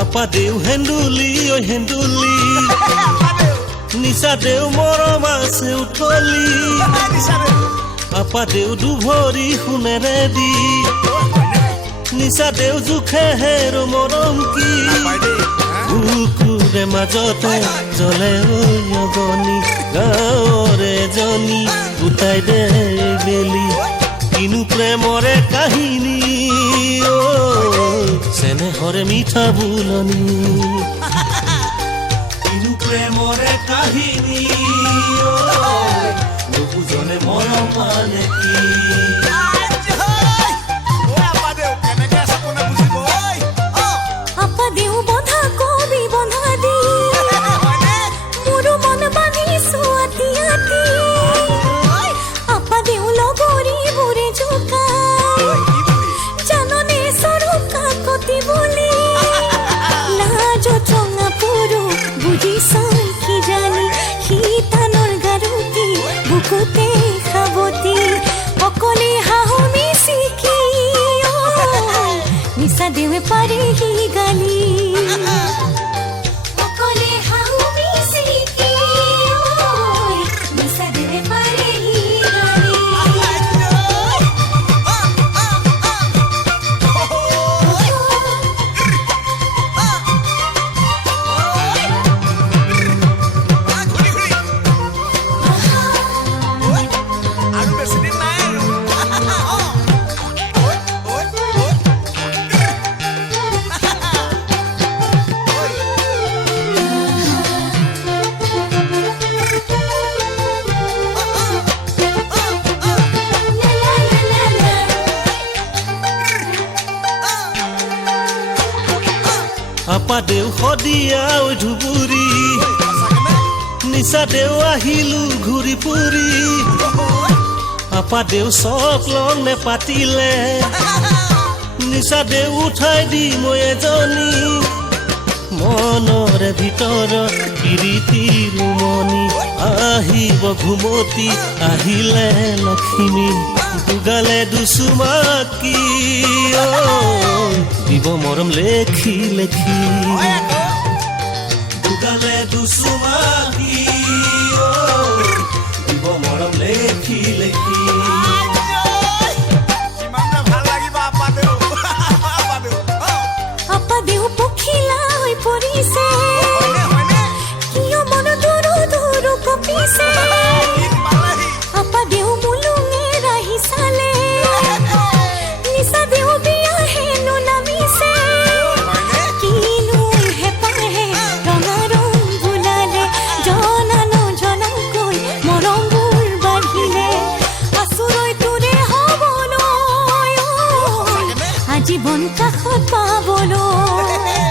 আপা দেউ হেন্দুলি ঐ হেন্দুলি নিচা দেউ মৰম আছে উঠলি আপা দেউ দুভৰি সোণেৰে দি নিচা দেউ জোখে হেৰ মৰম কি কুকুৰে মাজতে জ্বলে ঐ অগনি গাঁৱৰে এজনী গোটাই দে বেলি কিনো প্ৰেমৰে কাহিনী চেনেহৰে মিঠা বুলনি কিনো প্ৰেমৰে কাহিনী নুবুজনে মৰম মানে কি বুকুতে খাবতি অকলে হাহুমি শিকি নিচা দেৱে পাৰে সি গালি অকলে হাহুমি শিকি নিচা দেৱে পাৰে সি আপা দেউ সদিয়া ঐ ধুবুৰী নিচা দেউ আহিলো ঘূৰি ফুৰি আপা দেউ চক লং নেপাতিলে নিচা দেউ উঠাই দি মই এজনী মনৰে ভিতৰত প্ৰীতিৰ উমনি আহিব ঘুমতি আহিলে লক্ষ্মী দুগালে দুচুমাকি দিব মৰম লেখি লেখি দুগালে দুচুমাকি দিব মৰম লেখি লেখি আপা দেউ পখিলা হৈ পৰিছে কিয় মন দূৰ দূৰ কঁপিছে আপা দেউ মুলুঙে ৰাহি চালে নিচা দেউ বিয়া হেনো নামিছে কিনো হেপাহে ৰঙা ৰং বুলালে জনা নজনাকৈ মৰমবোৰ বাঢ়িলে আচুৰৈ তোৰে হ'বলৈ আজীৱন কাষত পাবলৈ